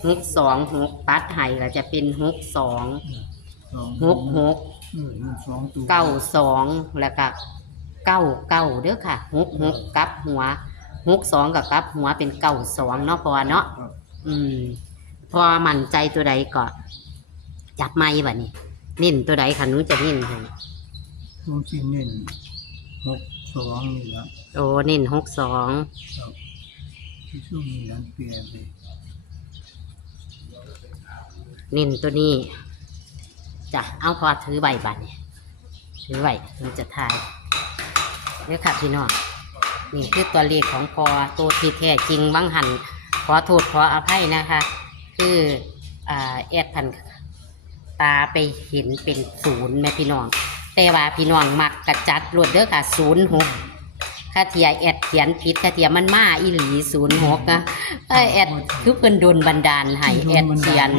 626ตัดให้ก็จะเป็น62 66 92แล้วก็99เด้อค่ะ66กับหัว62กับกลับหัวเป็น92เนาะพอเนาะพอมั่นใจตัวใดก็จับไม้บัดนี้เน้นตัวใดค่ะหนูจะเน้นให้น้องจีเน้น62นี่ละโอ้เน้น62ครับที่ช่วงนี้นั้นเปลี่ยนไปเน้นตัวนี้จ้ะเอาพอถือใบบัดนี้ถือใบมันจะทายเนี่ยค่ะพี่น้องนี่คือตัวเลขของพอตัวที่แท้จริงบังหันขอโทษขออภัยนะคะคือแอดพันตาไปเห็นเป็น0แม่พี่น้องแต่ว่าพี่น้องมักกระจัดรวดเด้อค่ะ06ค่าเทียแอดเขียนผิดค่าเทียมันมาอีหลี06นะแอดคือเพิ่นโดนบันดาลให้แอดเขียน